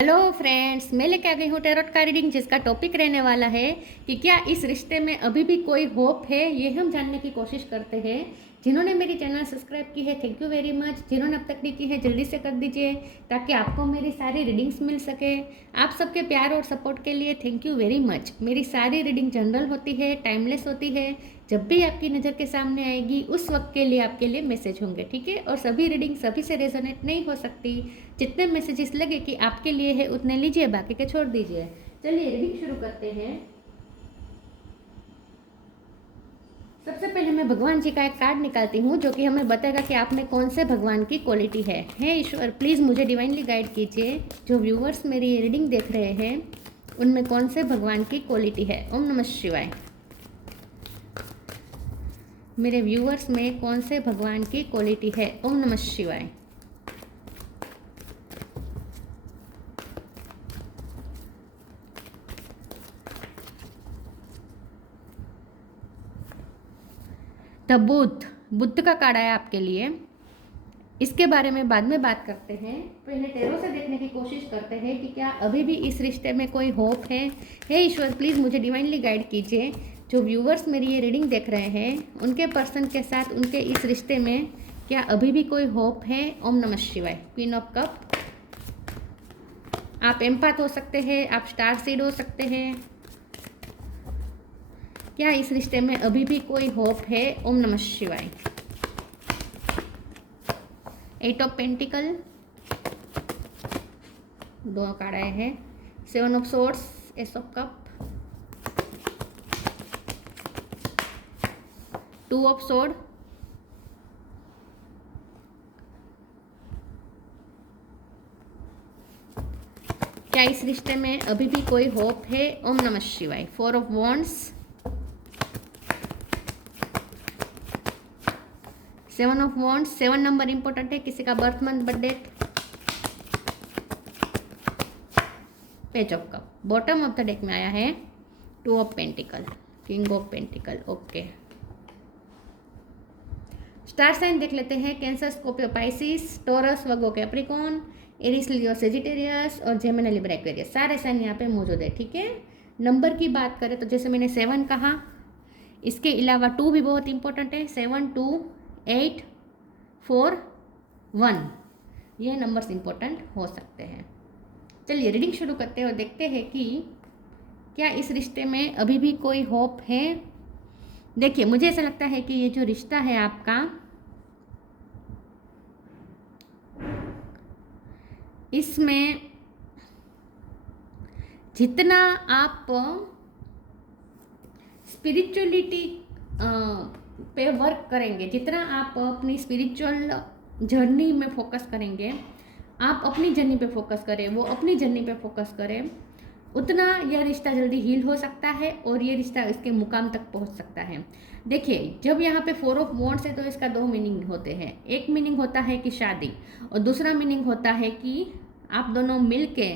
Hello friends, मैं लेके आ गई हूँ टैरोट का रीडिंग, जिसका टॉपिक रहने वाला है कि क्या इस रिश्ते में अभी भी कोई होप है। ये हम जानने की कोशिश करते हैं। जिन्होंने मेरी चैनल सब्सक्राइब की है, थैंक यू वेरी मच। जिन्होंने अब तक नहीं की है, जल्दी से कर दीजिए ताकि आपको मेरी सारी रीडिंग्स मिल सके। आप सबके प्यार और सपोर्ट के लिए थैंक यू वेरी मच। मेरी सारी रीडिंग जनरल होती है, टाइमलेस होती है। जब भी आपकी नज़र के सामने आएगी उस वक्त के लिए आपके लिए मैसेज होंगे, ठीक है। और सभी रीडिंग सभी से रेजोनेट नहीं हो सकती। जितने मैसेजेस लगे कि आपके लिए है उतने लीजिए, बाकी के छोड़ दीजिए। चलिए रीडिंग शुरू करते हैं। सबसे पहले मैं भगवान जी का एक कार्ड निकालती हूँ जो कि हमें बताएगा कि आप में कौन से भगवान की क्वालिटी है। हे ईश्वर, प्लीज़ मुझे डिवाइनली गाइड कीजिए। जो व्यूअर्स मेरी ये रीडिंग देख रहे हैं उनमें कौन से भगवान की क्वालिटी है। ओम नमः शिवाय। मेरे व्यूअर्स में कौन से भगवान की क्वालिटी है। ओम नमः शिवाय। द बुद्ध का कार्ड आया आपके लिए। इसके बारे में बाद में बात करते हैं। पहले टैरो से देखने की कोशिश करते हैं कि क्या अभी भी इस रिश्ते में कोई होप है। हे ईश्वर, प्लीज़ मुझे डिवाइनली गाइड कीजिए। जो व्यूवर्स मेरी ये रीडिंग देख रहे हैं उनके पर्सन के साथ उनके इस रिश्ते में क्या अभी भी कोई होप है। ओम नमः शिवाय। Queen of cup. आप एम्पैथ हो सकते हैं, आप स्टार सीड हो सकते हैं। क्या इस रिश्ते में अभी भी कोई होप है। ओम नमः शिवाय। एट ऑफ पेंटिकल, दो कार्ड आए हैं। Seven of swords, S of cup, two of sword, क्या इस रिश्ते में अभी भी कोई होप है। ओम नमः शिवाय। Four of wands, seven of wands. Seven number important है, किसी का birth month, birth date. Page of cup. Bottom of the deck में आया है two of pentacles, king of pentacles. Okay, star sign देख लेते हैं। Cancer, Scorpio, Pisces, Taurus, Virgo, Capricorn, Aries, Leo, Sagittarius और जेमिनी, लिब्रा, एक्वेरियस। सारे sign यहाँ पे मौजूद है, ठीक है। नंबर की बात करें तो जैसे मैंने 7 कहा, इसके अलावा 2 भी बहुत इंपॉर्टेंट है। 7, 2, 8, 4, 1, ये नंबर्स इंपॉर्टेंट हो सकते हैं। चलिए रीडिंग शुरू करते हैं और देखते हैं कि क्या इस रिश्ते में अभी भी कोई होप है। देखिए, मुझे ऐसा लगता है कि ये जो रिश्ता है आपका, इसमें जितना आप स्पिरिचुअलिटी पे वर्क करेंगे, जितना आप अपनी स्पिरिचुअल जर्नी में फोकस करेंगे, आप अपनी जर्नी पे फोकस करें, वो अपनी जर्नी पे फोकस करें, उतना यह रिश्ता जल्दी हील हो सकता है और ये रिश्ता इसके मुकाम तक पहुंच सकता है। देखिए, जब यहाँ पे 4 ऑफ वॉन्ड्स है तो इसका 2 मीनिंग होते हैं। एक मीनिंग होता है कि शादी, और दूसरा मीनिंग होता है कि आप दोनों मिल के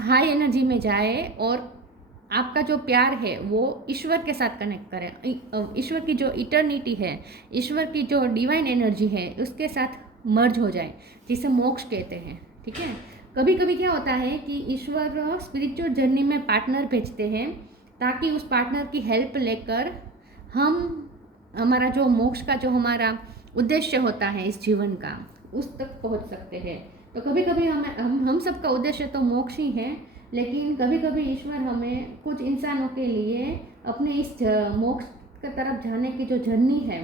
हाई एनर्जी में जाए और आपका जो प्यार है वो ईश्वर के साथ कनेक्ट करें। ईश्वर की जो इटर्निटी है, ईश्वर की जो डिवाइन एनर्जी है, उसके साथ मर्ज हो जाए, जिसे मोक्ष कहते हैं, ठीक है। कभी कभी क्या होता है कि ईश्वर स्पिरिचुअल जर्नी में पार्टनर भेजते हैं ताकि उस पार्टनर की हेल्प लेकर हम हमारा जो मोक्ष का जो हमारा उद्देश्य होता है इस जीवन का, उस तक पहुंच सकते हैं। तो कभी कभी हम सबका उद्देश्य तो मोक्ष ही है, लेकिन कभी कभी ईश्वर हमें कुछ इंसानों के लिए अपने इस मोक्ष की तरफ जाने की जो जर्नी है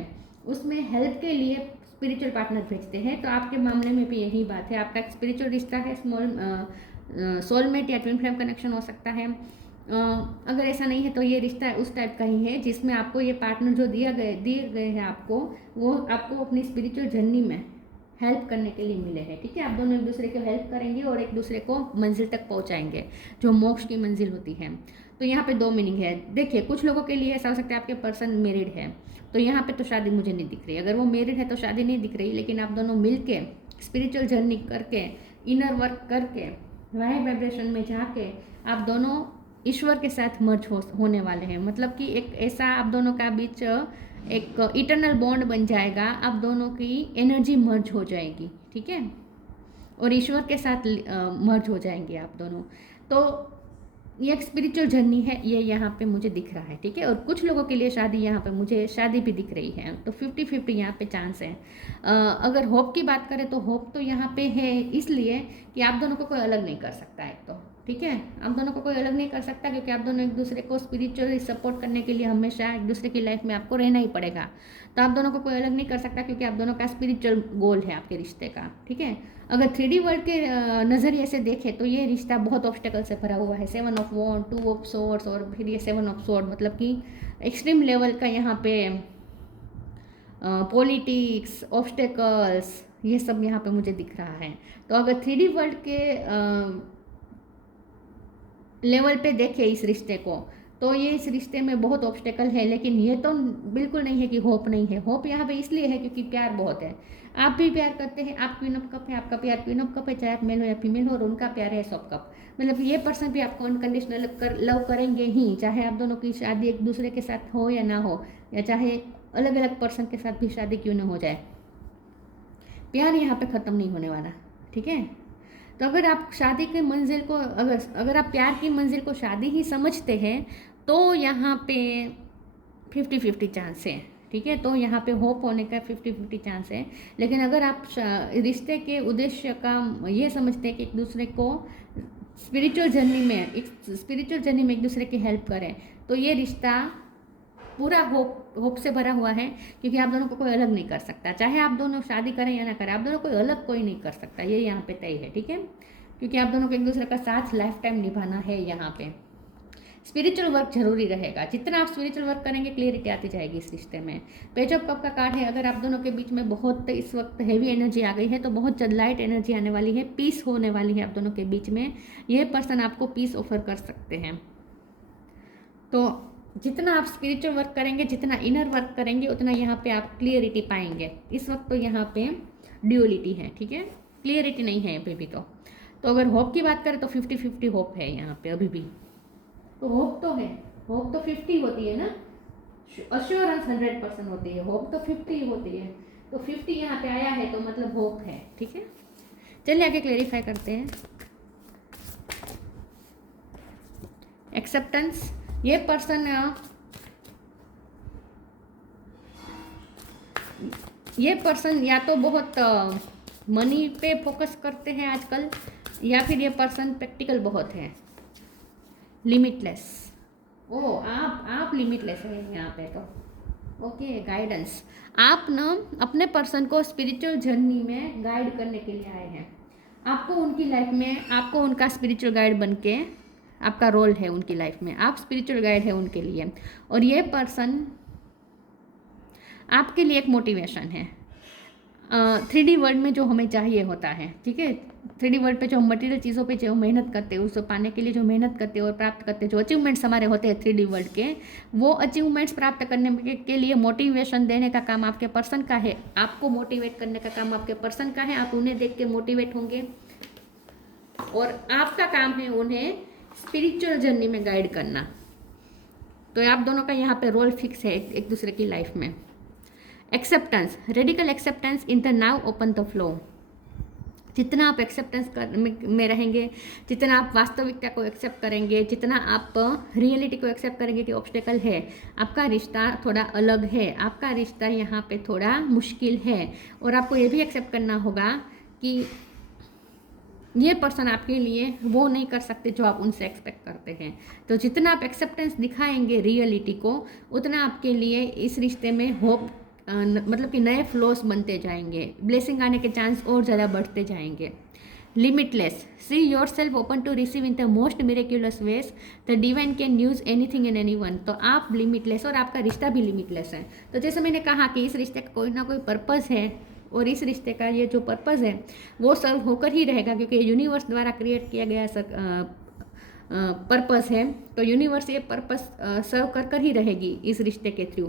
उसमें हेल्प के लिए स्पिरिचुअल पार्टनर भेजते हैं। तो आपके मामले में भी यही बात है। आपका एक स्पिरिचुअल रिश्ता है, सोलमेट या ट्विन फ्लेम कनेक्शन हो सकता है। अगर ऐसा नहीं है तो ये रिश्ता उस टाइप का ही है जिसमें आपको ये पार्टनर जो दिए गए हैं आपको, वो आपको अपनी स्पिरिचुअल जर्नी में हेल्प करने के लिए मिले हैं, ठीक है। आप दोनों एक दूसरे को हेल्प करेंगे और एक दूसरे को मंजिल तक पहुंचाएंगे, जो मोक्ष की मंजिल होती है। तो यहाँ पे 2 मीनिंग है। देखिए, कुछ लोगों के लिए ऐसा हो सकता है आपके पर्सन मैरिड है, तो यहाँ पे तो शादी मुझे नहीं दिख रही। अगर वो मैरिड है तो शादी नहीं दिख रही, लेकिन आप दोनों मिल के स्पिरिचुअल जर्नी करके, इनर वर्क करके, हाई वाइब्रेशन में जाके आप दोनों ईश्वर के साथ मर्ज होने वाले हैं। मतलब कि एक ऐसा आप दोनों का बीच एक इटर्नल बॉन्ड बन जाएगा, आप दोनों की एनर्जी मर्ज हो जाएगी, ठीक है। और ईश्वर के साथ मर्ज हो जाएंगे आप दोनों। तो ये एक स्पिरिचुअल जर्नी है, ये यहाँ पे मुझे दिख रहा है, ठीक है। और कुछ लोगों के लिए शादी, यहाँ पे मुझे शादी भी दिख रही है, तो 50-50 यहाँ पे चांस है। अगर होप की बात करें तो होप तो यहाँ पे है इसलिए कि आप दोनों को कोई अलग नहीं कर सकता है, तो ठीक है, आप दोनों को कोई अलग नहीं कर सकता, क्योंकि आप दोनों एक दूसरे को स्पिरिचुअली सपोर्ट करने के लिए हमेशा एक दूसरे की लाइफ में आपको रहना ही पड़ेगा। तो आप दोनों को कोई अलग नहीं कर सकता, क्योंकि आप दोनों का स्पिरिचुअल गोल है आपके रिश्ते का, ठीक है। अगर 3D वर्ल्ड के नज़रिए से देखें तो ये रिश्ता बहुत ऑब्स्टेकल से भरा हुआ है। 7 ऑफ वॉन्ड, 2 ऑफ सोर्ड्स और फिर ये 7 ऑफ सोर्ड, मतलब कि एक्सट्रीम लेवल का यहाँ पे पॉलिटिक्स, ऑब्स्टेकल्स, ये सब यहाँ पे मुझे दिख रहा है। तो अगर 3D वर्ल्ड के लेवल पे देखें इस रिश्ते को, तो ये इस रिश्ते में बहुत ऑब्स्टेकल है, लेकिन ये तो बिल्कुल नहीं है कि होप नहीं है। होप यहाँ पे इसलिए है क्योंकि प्यार बहुत है, आप भी प्यार करते हैं, आप क्वीन ऑफ कप है, आपका प्यार क्वीन ऑफ कप है, चाहे आप मेल हो या फीमेल हो, और उनका प्यार है सॉफ्ट कप। मतलब ये पर्सन भी आपको अनकंडीशनल लव करेंगे ही, चाहे आप दोनों की शादी एक दूसरे के साथ हो या ना हो, या चाहे अलग अलग पर्सन के साथ भी शादी क्यों ना हो जाए, प्यार यहाँ पे ख़त्म नहीं होने वाला, ठीक है। तो अगर आप शादी के मंजिल को, अगर आप प्यार की मंजिल को शादी ही समझते हैं, तो यहाँ पे 50-50 चांस है, ठीक है। तो यहाँ पे होप होने का 50-50 चांस है। लेकिन अगर आप रिश्ते के उद्देश्य का ये समझते हैं कि एक दूसरे को स्पिरिचुअल जर्नी में एक दूसरे की हेल्प करें, तो ये रिश्ता पूरा होप से भरा हुआ है, क्योंकि आप दोनों को कोई अलग नहीं कर सकता, चाहे आप दोनों शादी करें या ना करें, आप दोनों कोई अलग कोई नहीं कर सकता, ये यहाँ पे तय है, ठीक है। क्योंकि आप दोनों को एक दूसरे का साथ लाइफ टाइम निभाना है। यहाँ पे स्पिरिचुअल वर्क जरूरी रहेगा, जितना आप स्पिरिचुअल वर्क करेंगे क्लियरिटी आती जाएगी इस रिश्ते में। पेज ऑफ कप का कार्ड है, अगर आप दोनों के बीच में बहुत इस वक्त हैवी एनर्जी आ गई है, तो बहुत जल्द लाइट एनर्जी आने वाली है, पीस होने वाली है आप दोनों के बीच में। ये पर्सन आपको पीस ऑफर कर सकते हैं। तो जितना आप स्पिरिचुअल वर्क करेंगे, जितना इनर वर्क करेंगे, उतना यहाँ पे आप क्लियरिटी पाएंगे। इस वक्त तो यहाँ पे ड्यूअलिटी है, ठीक है, क्लियरिटी नहीं है अभी भी। तो अगर होप की बात करें तो 50-50 होप है यहाँ पे अभी भी। तो होप तो है, होप तो 50 होती है ना, अश्योरेंस 100% होती है, होप तो 50 होती है। तो 50 यहाँ पे आया है तो मतलब होप है, ठीक है। चलिए आगे क्लेरिफाई करते हैं। एक्सेप्टेंस, ये पर्सन या तो बहुत मनी पे फोकस करते हैं आजकल, या फिर ये पर्सन प्रैक्टिकल बहुत है, लिमिटलेस। ओह, आप लिमिटलेस है यहाँ पे तो, ओके। गाइडेंस, आप ना अपने पर्सन को स्पिरिचुअल जर्नी में गाइड करने के लिए आए हैं। आपको उनकी लाइफ में, आपको उनका स्पिरिचुअल गाइड बन के, आपका रोल है उनकी लाइफ में, आप स्पिरिचुअल गाइड है उनके लिए। और ये पर्सन आपके लिए एक मोटिवेशन है। 3D वर्ल्ड में जो हमें चाहिए होता है, ठीक है, 3D वर्ल्ड पे जो हम मटेरियल चीज़ों पे जो मेहनत करते हैं, उसको पाने के लिए जो मेहनत करते हैं और प्राप्त करते हैं, जो अचीवमेंट्स हमारे होते हैं 3D वर्ल्ड के, वो अचीवमेंट्स प्राप्त करने के लिए मोटिवेशन देने का काम आपके पर्सन का है। आपको मोटिवेट करने का काम आपके पर्सन का है। आप उन्हें देख के मोटिवेट होंगे और आपका काम है उन्हें स्पिरिचुअल जर्नी में गाइड करना। तो आप दोनों का यहाँ पे रोल फिक्स है एक दूसरे की लाइफ में। Acceptance, radical acceptance in the now open the flow. जितना आप एक्सेप्टेंस में रहेंगे, जितना आप वास्तविकता को एक्सेप्ट करेंगे, जितना आप रियलिटी को एक्सेप्ट करेंगे कि ऑब्स्टेकल है, आपका रिश्ता थोड़ा अलग है, आपका रिश्ता यहाँ पे थोड़ा मुश्किल है, और आपको ये भी एक्सेप्ट करना होगा कि ये पर्सन आपके लिए वो नहीं कर सकते जो आप उनसे एक्सपेक्ट करते हैं। तो जितना आप एक्सेप्टेंस दिखाएंगे रियलिटी को, उतना आपके लिए इस रिश्ते में होप, मतलब कि नए फ्लोस बनते जाएंगे, ब्लेसिंग आने के चांस और ज़्यादा बढ़ते जाएंगे। Limitless, see yourself open to receive in the most miraculous ways, the divine can use anything and anyone. तो आप लिमिटलेस और आपका रिश्ता भी लिमिटलेस है। तो जैसे मैंने कहा कि इस रिश्ते का कोई ना कोई पर्पज़ है, और इस रिश्ते का ये जो पर्पज़ है वो सर्व होकर ही रहेगा, क्योंकि यूनिवर्स द्वारा क्रिएट किया गया पर्पस है। तो यूनिवर्स ये पर्पस सर्व कर ही रहेगी इस रिश्ते के थ्रू।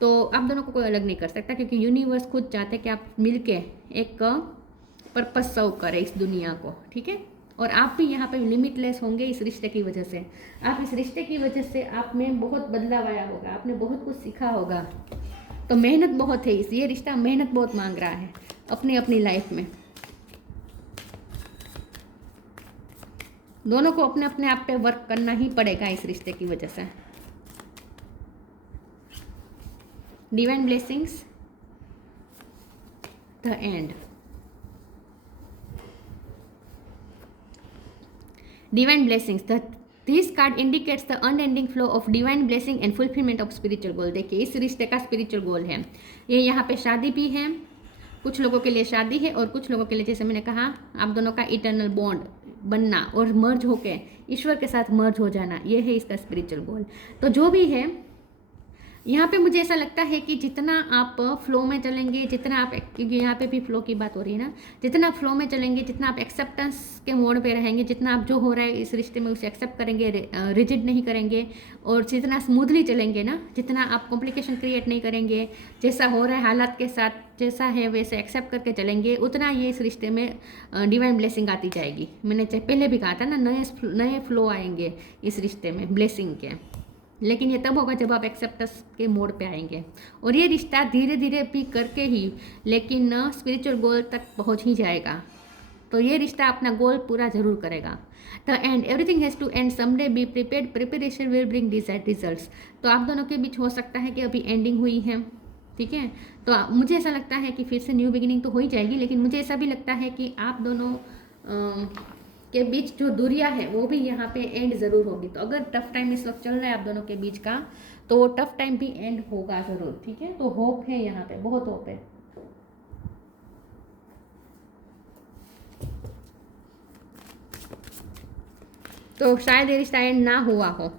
तो आप दोनों को कोई अलग नहीं कर सकता, क्योंकि यूनिवर्स खुद चाहते कि आप मिलके एक पर्पस सर्व करें इस दुनिया को, ठीक है। और आप भी यहाँ पे लिमिटलेस होंगे इस रिश्ते की वजह से। आप इस रिश्ते की वजह से आप में बहुत बदलाव आया होगा, आपने बहुत कुछ सीखा होगा। तो मेहनत बहुत है, ये रिश्ता मेहनत बहुत मांग रहा है अपनी अपनी लाइफ में। दोनों को अपने अपने आप पे वर्क करना ही पड़ेगा इस रिश्ते की वजह से। Divine blessings, the end. Divine blessings, this card indicates the unending flow of divine blessing and fulfilment of spiritual goal. देखिए इस रिश्ते का स्पिरिचुअल गोल है ये, यहाँ पे शादी भी है, कुछ लोगों के लिए शादी है और कुछ लोगों के लिए जैसे मैंने कहा आप दोनों का इटर्नल बॉन्ड बनना और मर्ज होके ईश्वर के साथ मर्ज हो जाना, ये है इसका स्पिरिचुअल गोल। तो जो भी है यहाँ पे मुझे ऐसा लगता है कि जितना आप फ्लो में चलेंगे, जितना आप, क्योंकि यहाँ पे भी फ्लो की बात हो रही है ना, जितना फ्लो में चलेंगे, जितना आप एक्सेप्टेंस के मोड पे रहेंगे, जितना आप जो हो रहा है इस रिश्ते में उसे एक्सेप्ट करेंगे, रिजिड नहीं करेंगे, और जितना स्मूथली चलेंगे ना, जितना आप कॉम्प्लिकेशन क्रिएट नहीं करेंगे, जैसा हो रहा है हालात के साथ जैसा है वैसे एक्सेप्ट करके चलेंगे, उतना ये इस रिश्ते में डिवाइन ब्लेसिंग आती जाएगी। मैंने पहले भी कहा था ना, नए फ्लो आएंगे इस रिश्ते में ब्लेसिंग के, लेकिन ये तब होगा जब आप एक्सेप्टेंस के मोड पे आएंगे, और ये रिश्ता धीरे धीरे भी करके ही लेकिन स्पिरिचुअल गोल तक पहुंच ही जाएगा। तो ये रिश्ता अपना गोल पूरा जरूर करेगा। The end, everything has to end someday, be prepared, preparation will bring desired results. तो आप दोनों के बीच हो सकता है कि अभी एंडिंग हुई है, ठीक है, तो मुझे ऐसा लगता है कि फिर से न्यू बिगिनिंग तो हो ही जाएगी, लेकिन मुझे ऐसा भी लगता है कि आप दोनों के बीच जो दूरियां है वो भी यहाँ पे एंड ज़रूर होगी। तो अगर टफ टाइम इस वक्त चल रहा है आप दोनों के बीच का, तो वो टफ टाइम भी एंड होगा ज़रूर, ठीक है। तो होप है यहाँ पे, बहुत होप है। तो शायद ये रिश्ता एंड ना हुआ हो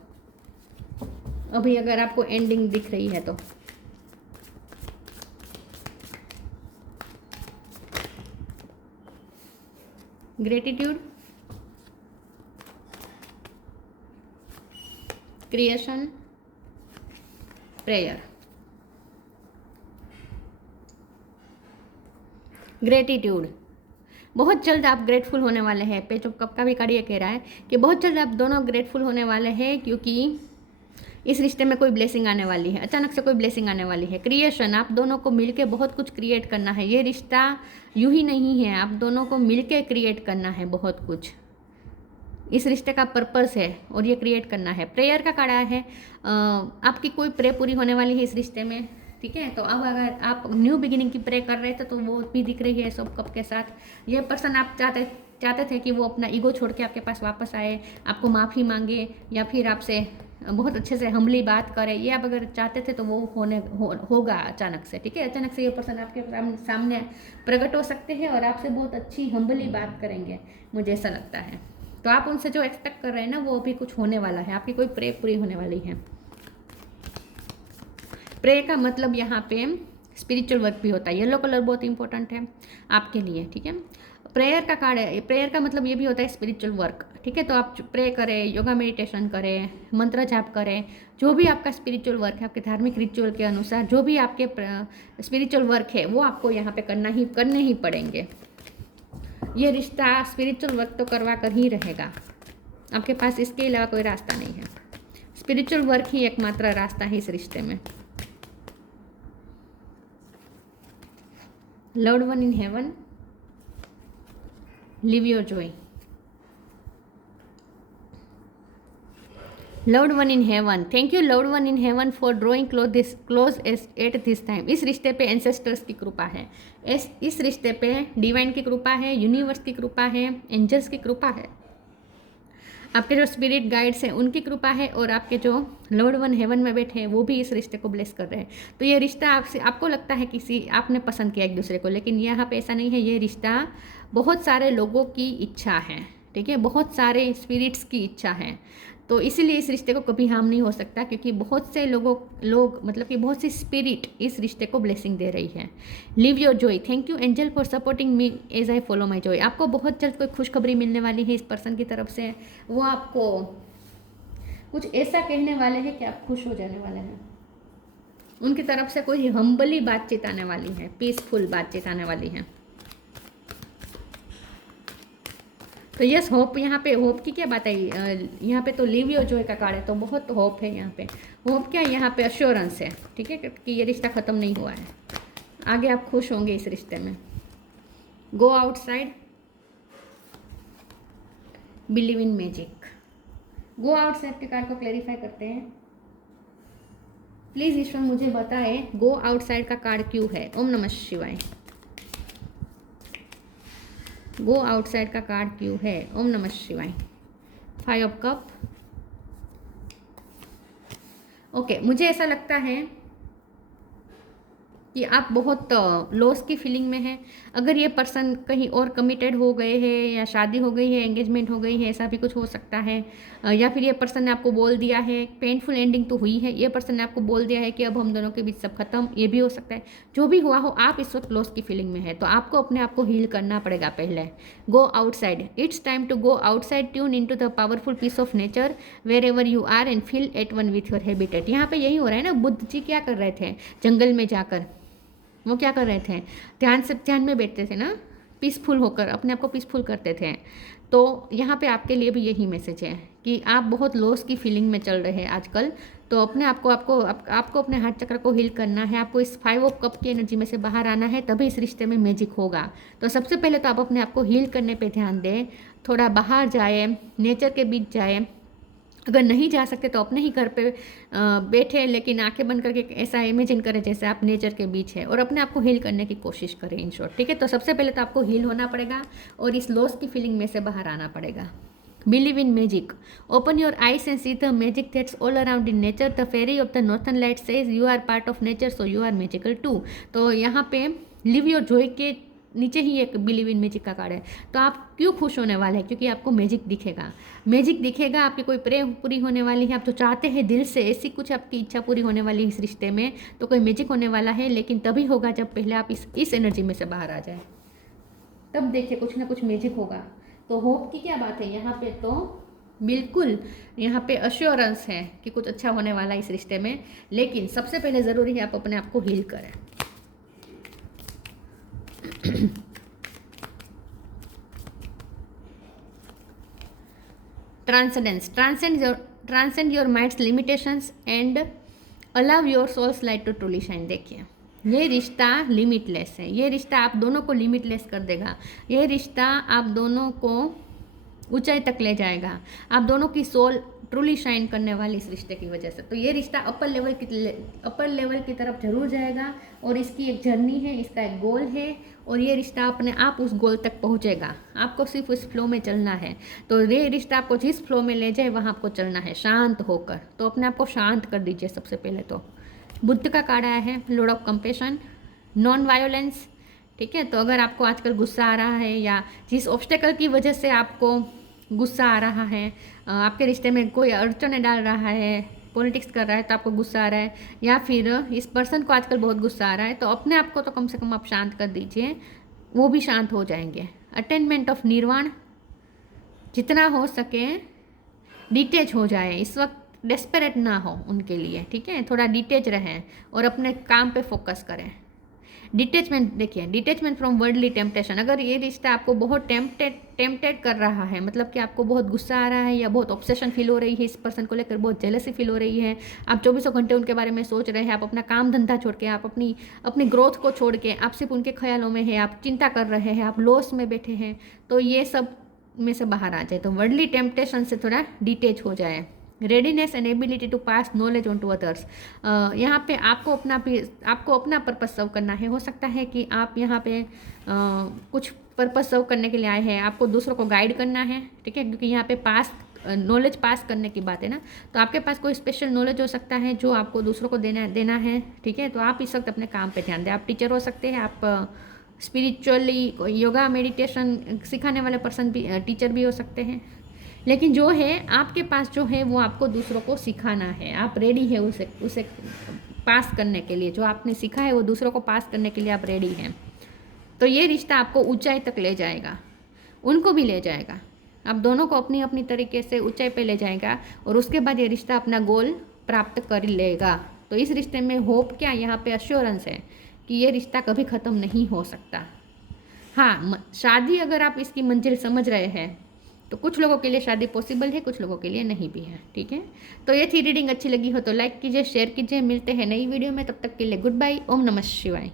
अभी, अगर आपको एंडिंग दिख रही है तो। Gratitude, creation, prayer. ग्रेटिट्यूड, बहुत जल्द आप ग्रेटफुल होने वाले हैं। पेज ऑफ कप का भी कार्ड ये कह रहा है कि बहुत जल्द आप दोनों ग्रेटफुल होने वाले हैं, क्योंकि इस रिश्ते में कोई ब्लेसिंग आने वाली है, अचानक से कोई ब्लेसिंग आने वाली है। क्रिएशन, आप दोनों को मिलके बहुत कुछ क्रिएट करना है। ये रिश्ता यूं ही नहीं है, आप दोनों को मिलके क्रिएट करना है बहुत कुछ। इस रिश्ते का पर्पस है और ये क्रिएट करना है। प्रेयर का कार्ड आया है, आपकी कोई प्रे पूरी होने वाली है इस रिश्ते में, ठीक है। तो अब अगर आप न्यू बिगिनिंग की प्रे कर रहे थे तो वो भी दिख रही है सब कप के साथ। ये पर्सन आप चाहते थे कि वो अपना ईगो छोड़ के आपके पास वापस आए, आपको माफ़ी मांगे, या फिर आपसे बहुत अच्छे से हम्बली बात करे। ये आप अगर चाहते थे तो वो होगा अचानक से, ठीक है। अचानक से ये पर्सन आपके सामने प्रकट हो सकते हैं और आपसे बहुत अच्छी हम्बली बात करेंगे, मुझे ऐसा लगता है। तो आप उनसे जो एक्सपेक्ट कर रहे हैं ना वो भी कुछ होने वाला है, आपकी कोई प्रे पूरी होने वाली है। प्रे का मतलब यहाँ पे स्पिरिचुअल वर्क भी होता है। येलो कलर बहुत इंपॉर्टेंट है आपके लिए, ठीक है। प्रेयर का कार्ड है, प्रेयर का मतलब ये भी होता है स्पिरिचुअल वर्क, ठीक है। तो आप प्रे करें, योगा मेडिटेशन करें, मंत्र जाप करें, जो भी आपका स्पिरिचुअल वर्क है, आपके धार्मिक रिचुअल के अनुसार जो भी आपके स्पिरिचुअल वर्क है वो आपको यहाँ पे करने ही पड़ेंगे। ये रिश्ता स्पिरिचुअल वर्क तो करवा कर ही रहेगा, आपके पास इसके अलावा कोई रास्ता नहीं है। स्पिरिचुअल वर्क ही एकमात्र रास्ता है इस रिश्ते में। Loved one in heaven, live your Joy. Loved one in heaven, thank you loved one in heaven for drawing close at this time. इस रिश्ते पे एंसेस्टर्स की कृपा है, इस रिश्ते पे डिवाइन की कृपा है, यूनिवर्स की कृपा है, एंजल्स की कृपा है, आपके जो स्पिरिट गाइड्स हैं उनकी कृपा है, और आपके जो लव्ड वन हेवन में बैठे हैं वो भी इस रिश्ते को ब्लेस कर रहे हैं। तो ये रिश्ता आपको लगता है किसी आपने पसंद किया एक दूसरे को, लेकिन यहाँ पे ऐसा नहीं है। ये रिश्ता बहुत सारे लोगों की इच्छा है, ठीक है, बहुत सारे स्पिरिट्स की इच्छा है। तो इसीलिए इस रिश्ते को कभी हार्म नहीं हो सकता, क्योंकि बहुत से लोग मतलब कि बहुत सी स्पिरिट इस रिश्ते को ब्लेसिंग दे रही है। Live your joy, thank you angel for supporting me as I follow my joy. आपको बहुत जल्द कोई खुशखबरी मिलने वाली है इस पर्सन की तरफ से। वो आपको कुछ ऐसा कहने वाले हैं कि आप खुश हो जाने वाले हैं। उनकी तरफ से कोई हम्बली बातचीत आने वाली है, पीसफुल बातचीत आने वाली है। तो यस, होप, यहाँ पे होप की क्या बात है, यहाँ पे तो लिव योर जॉय का कार्ड है, तो बहुत होप है यहाँ पे। होप क्या है, यहाँ पे अश्योरेंस है, ठीक है, कि ये रिश्ता ख़त्म नहीं हुआ है, आगे आप खुश होंगे इस रिश्ते में। Go outside, believe in magic. Go outside के कार्ड को क्लेरिफाई करते हैं। प्लीज ईश्वर मुझे बताए गो आउटसाइड का कार्ड क्यों है। ओम नमः शिवाय। गो आउटसाइड का कार्ड क्यों है। ओम नमः शिवाय। 5 ऑफ कप। ओके, मुझे ऐसा लगता है कि आप बहुत लॉस की फीलिंग में हैं। अगर ये पर्सन कहीं और कमिटेड हो गए हैं या शादी हो गई है, एंगेजमेंट हो गई है, ऐसा भी कुछ हो सकता है। या फिर ये पर्सन ने आपको बोल दिया है, पेनफुल एंडिंग तो हुई है, ये पर्सन ने आपको बोल दिया है कि अब हम दोनों के बीच सब खत्म, ये भी हो सकता है। जो भी हुआ हो, आप इस वक्त लॉस की फीलिंग में है, तो आपको अपने आप को हील करना पड़ेगा पहले। Go outside, it's time to go outside, tune in to the powerful peace of nature wherever you are and feel at one with your habitat. यहाँ पे यही हो रहा है ना, बुद्ध जी क्या कर रहे थे जंगल में जाकर, वो क्या कर रहे थे, ध्यान में बैठते थे ना, पीसफुल होकर अपने आप को पीसफुल करते थे। तो यहाँ पे आपके लिए भी यही मैसेज है कि आप बहुत लॉस की फीलिंग में चल रहे हैं आजकल। तो अपने आपको अपने हार्ट चक्र को हील करना है। आपको इस 5 ऑफ कप की एनर्जी में से बाहर आना है, तभी इस रिश्ते में मैजिक होगा। तो सबसे पहले तो आप अपने आप को हील करने पे ध्यान दें, थोड़ा बाहर जाए, नेचर के बीच जाए। अगर नहीं जा सकते तो अपने ही घर पे बैठे, लेकिन आंखें बंद करके ऐसा इमेजिन करें जैसे आप नेचर के बीच है, और अपने आप को हील करने की कोशिश करें इन शॉर्ट। ठीक है, तो सबसे पहले तो आपको हील होना पड़ेगा और इस लॉस की फीलिंग में से बाहर आना पड़ेगा। Believe in magic, open your eyes and see the magic that's all around in nature. The fairy of the northern light says you are part of nature, so you are magical too. तो यहाँ पे live your Joy के नीचे ही एक believe in magic का card है। तो आप क्यों खुश होने वाले हैं, क्योंकि आपको मैजिक दिखेगा। मैजिक दिखेगा, आपकी कोई प्रे पूरी होने वाली है, आप जो चाहते हैं दिल से, ऐसी कुछ आपकी इच्छा पूरी होने वाली है इस रिश्ते में, तो कोई मैजिक होने वाला है। लेकिन तभी होगा जब पहले आप इस एनर्जी में से बाहर आ जाए, तब देखिए कुछ ना कुछ मैजिक होगा। तो होप की क्या बात है यहाँ पे, तो बिल्कुल यहाँ पे अश्योरेंस है कि कुछ अच्छा होने वाला है इस रिश्ते में। लेकिन सबसे पहले ज़रूरी है आप अपने आप को हील करें। Transcendence, transcend your mind's limitations and allow your soul's light to truly shine. देखिए ये रिश्ता लिमिटलेस है, ये रिश्ता आप दोनों को लिमिटलेस कर देगा, ये रिश्ता आप दोनों को ऊंचाई तक ले जाएगा, आप दोनों की सोल ट्रूली शाइन करने वाली इस रिश्ते की वजह से। तो ये रिश्ता अपर लेवल की तरफ जरूर जाएगा, और इसकी एक जर्नी है, इसका एक गोल है, और ये रिश्ता अपने आप उस गोल तक पहुंचेगा। आपको सिर्फ उस फ्लो में चलना है। तो ये रिश्ता आपको जिस फ्लो में ले जाए वहाँ आपको चलना है शांत होकर। तो अपने आप को शांत कर दीजिए सबसे पहले। तो बुद्ध का कार्ड आया है, Lord of compassion, non violence. ठीक है, तो अगर आपको आजकल गुस्सा आ रहा है, या जिस ऑब्स्टेकल की वजह से आपको गुस्सा आ रहा है, आपके रिश्ते में कोई अड़चने डाल रहा है, पॉलिटिक्स कर रहा है तो आपको गुस्सा आ रहा है, या फिर इस पर्सन को आजकल बहुत गुस्सा आ रहा है, तो अपने आप को तो कम से कम आप शांत कर दीजिए, वो भी शांत हो जाएंगे। अटेनमेंट ऑफ निर्वाण, जितना हो सके डिटेच हो जाए इस वक्त, डेस्परेट ना हो उनके लिए। ठीक है, थोड़ा डिटेच रहें और अपने काम पे फोकस करें। डिटेचमेंट, देखिए डिटेचमेंट फ्रॉम वर्ल्डली टेम्पटेशन। अगर ये रिश्ता आपको बहुत टेम्पटेड कर रहा है, मतलब कि आपको बहुत गुस्सा आ रहा है या बहुत ऑब्सेशन फील हो रही है इस पर्सन को लेकर, बहुत जेलसी फील हो रही है, आप 24 घंटे उनके बारे में सोच रहे हैं, आप अपना काम धंधा छोड़ के, आप अपनी ग्रोथ को छोड़ के आप सिर्फ उनके ख्यालों में है, आप चिंता कर रहे हैं, आप लॉस में बैठे हैं, तो ये सब में से बाहर आ जाए। तो वर्ल्डली टेम्पटेशन से थोड़ा डिटेच हो जाए। Readiness and ability to pass knowledge on to others. यहाँ पे आपको अपना पर्पस सर्व करना है। हो सकता है कि आप यहाँ पे कुछ पर्पस सर्व करने के लिए आए हैं, आपको दूसरों को गाइड करना है। ठीक है, क्योंकि यहाँ पे नॉलेज पास करने की बात है ना, तो आपके पास कोई स्पेशल नॉलेज हो सकता है जो आपको दूसरों को देना है। ठीक है, तो आप इस वक्त अपने काम पे ध्यान दें। आप टीचर हो सकते हैं, आप स्पिरिचुअली योगा मेडिटेशन सिखाने वाले पर्सन भी, टीचर भी हो सकते हैं। लेकिन जो है आपके पास जो है वो आपको दूसरों को सिखाना है, आप रेडी है उसे पास करने के लिए। जो आपने सीखा है वो दूसरों को पास करने के लिए आप रेडी हैं। तो ये रिश्ता आपको ऊंचाई तक ले जाएगा, उनको भी ले जाएगा, आप दोनों को अपनी अपनी तरीके से ऊंचाई पे ले जाएगा, और उसके बाद ये रिश्ता अपना गोल प्राप्त कर लेगा। तो इस रिश्ते में होप क्या, यहाँ पे अश्योरेंस है कि ये रिश्ता कभी ख़त्म नहीं हो सकता। हाँ, शादी अगर आप इसकी मंजिल समझ रहे हैं तो कुछ लोगों के लिए शादी पॉसिबल है, कुछ लोगों के लिए नहीं भी है। ठीक है, तो ये थी रीडिंग। अच्छी लगी हो तो लाइक कीजिए, शेयर कीजिए। मिलते हैं नई वीडियो में, तब तक के लिए गुड बाय। ओम नमः शिवाय।